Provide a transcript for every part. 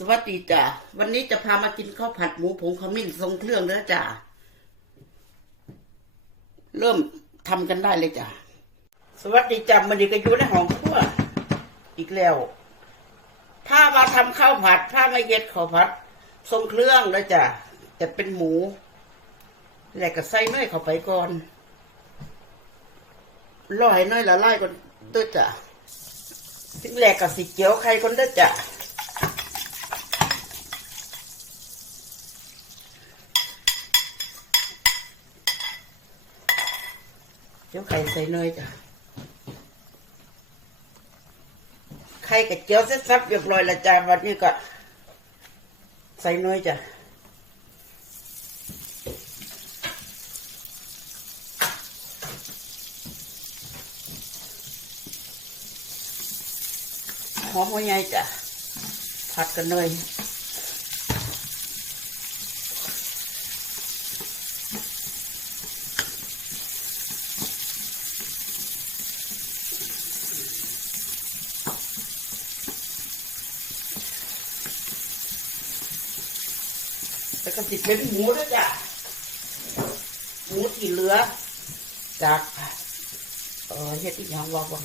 สวัสดีจ้ะวันนี้จะพามากินข้าวผัดหมูผงขมิ้นทรงเครื่องเด้อจ้ะเริ่มทำกันได้เลยจ้ะสวัสดีจ้ะมันดีก็อยู่ในห้องครัวอีกแล้วพามาทำข้าวผัดพามาเย็ดข้าวผัด ทรงเครื่องแล้วจ้ะจะเป็นหมูแล้วก็ใส่เนยเข้าไปก่อนรอให้เนยละลายก่อนด้อจ้ะสิ่งแรกก็สิเจียวไข่ก่อนด้อจ้ะ เจียวไข่ใส่เนยจ้ะ ไข่กับเจียวเสร็จสับเรียบร้อยแล้วจ้ะวันนี้ก็ใส่เนยจ้ะหอมหัวใหญ่จ้ะผัดกันเนย ก็สิเป็นหมูด้วยจ้ะหมูที่เหลือ จากเออเฮ็ดที่ยังว่าบ้าง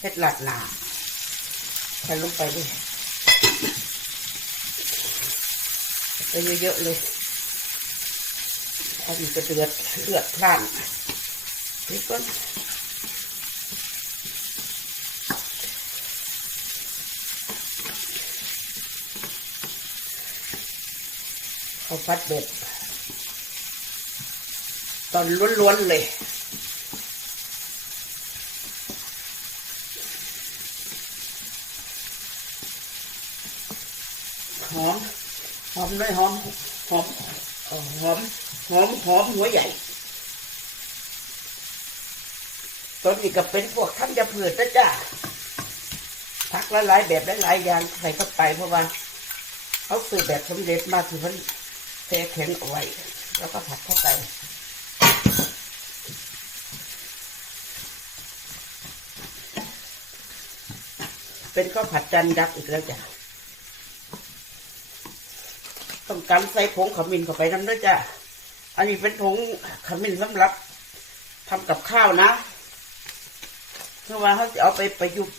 เฮ็ดหลัดหนาใส่ลงไปด้วยไปเยอะๆเลยอันนี้ก็เดือดเดือดพล่านนี่ก็ เขาวผัดเบ็ด ตอนล้วนๆเลยหอมหอมด้วยหอมหอมหอมหอมหอมหัวใหญ่ต้นนี้ก็เป็นพวกท่านจะเผือดนะจ้าพักหลายๆแบบหลายๆอย่างใส่เข้าไปเพราะว่าเขาซื้อแบบสำเร็จมาคือมัน แช่แข็งเอาไว้ แล้วก็ผัดเข้าไปเป็นข้าวผัดจันยักษ์อีกแล้วจ้ะ ต้องการใส่ผงขมิ้นเข้าไปน้ำด้วยจ้ะ อันนี้เป็นผงขมิ้นสำหรับทำกับข้าวนะเพราะว่าเขาจะเอาไปประยุกต์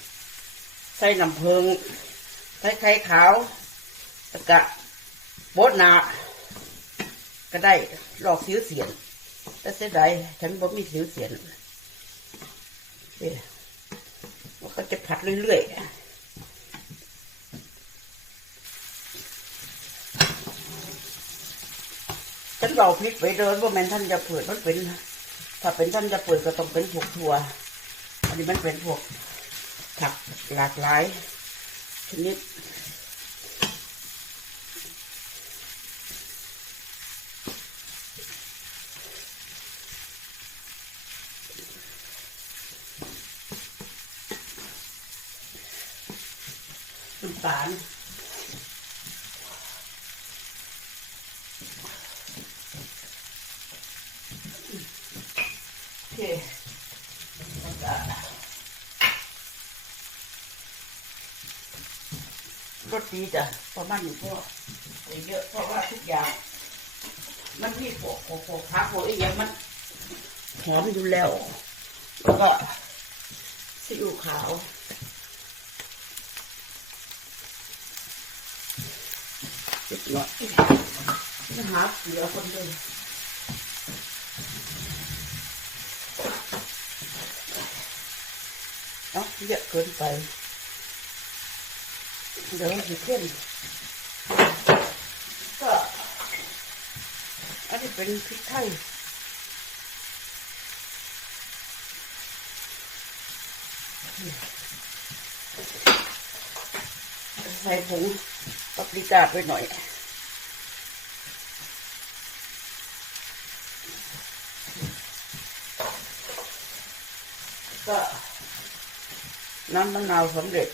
ใส่น้ำเพิงใส่ไข่ขาวแล้วก็โบดหนา ก็ได้หลอกสิวเสียนแต่เสียดายฉันบ่มีสิวเสียนนี่มันก็จะผัดเรื่อยๆฉันเราพริกไปเดินว่าแมนท่านจะเปิดมันเป็น ถ้าเป็นท่านจะเปิดก็ต้องเป็นพวกถั่วอันนี้มันเป็นพวกผักหลากหลายชนิดำตาลโอเคแล้วก็รสดีจ้ะประมาณนี้ก็เยอะเพราะว่าทุกอย่าง มันมีพวกพวกพวกผักพวกไอ้อย่างมันหอมอยู่แล้วแล้วก็ซีอิ๊วขาว เล็กน้อยนะหาเหลือคนเดียวเนาเยอะเกินไป เดี๋ยวจะเข้มก็อันนี้เป็นพริกไทยใส่ผง ปาปริก้าไปหน่อย ก็น้ำมะนาวสำเร็จ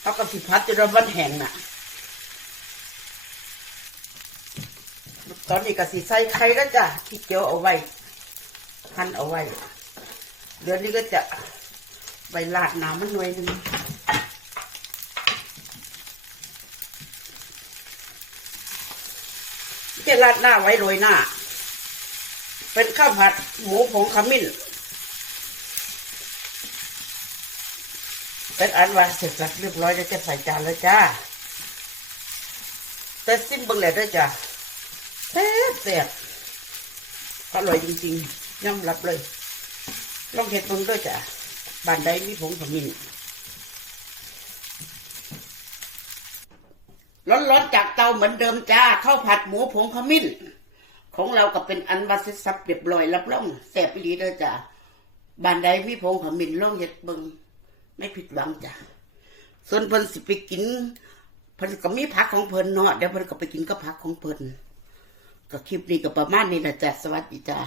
เขากับสิพัดจนวันแห้งน่ะ ตอนนี้ก็สิใส่ไข่แล้วจ้ะที่เจียวเอาไว้พันเอาไว้ เดือนนี้ก็จะใบลาดน้ำมันหน่อยหนึงจะลาดหน้าไว้โรยหน้า เป็นข้าวผัดหมูผงขมิ้น เป็นอันว่าเสร็จสับเรียบร้อยแล้วจะใส่จานแล้วจ้าแต่ซิมเบิ่งแล้วด้วยจ้ะแซ่บแซ่บอร่อยจริงๆยอมรับเลยลองเห็ดเบิ่งด้วยจ้ะบ้านใดมีผงขมิ้นร้อนๆจากเตาเหมือนเดิมจ้าข้าวผัดหมูผงขมิ้น ของเราก็เป็นอันว่าเสร็จสับเรียบร้อยรับรองแซ่บอีหลีเด้อจ้ะบ้านใดมีผงขมิ้นลองเห็ดเบิ่ง ไม่ผิดหวังจ้ะส่วนเพิ่นสิไปกินเพิ่นก็มีผักของเพิ่นเนาะเดี๋ยวเพิ่นก็ไปกินก็พักของเพิ่นก็คลิปนี้ก็ประมาณนี้นะจ๊ะสวัสดีจ้า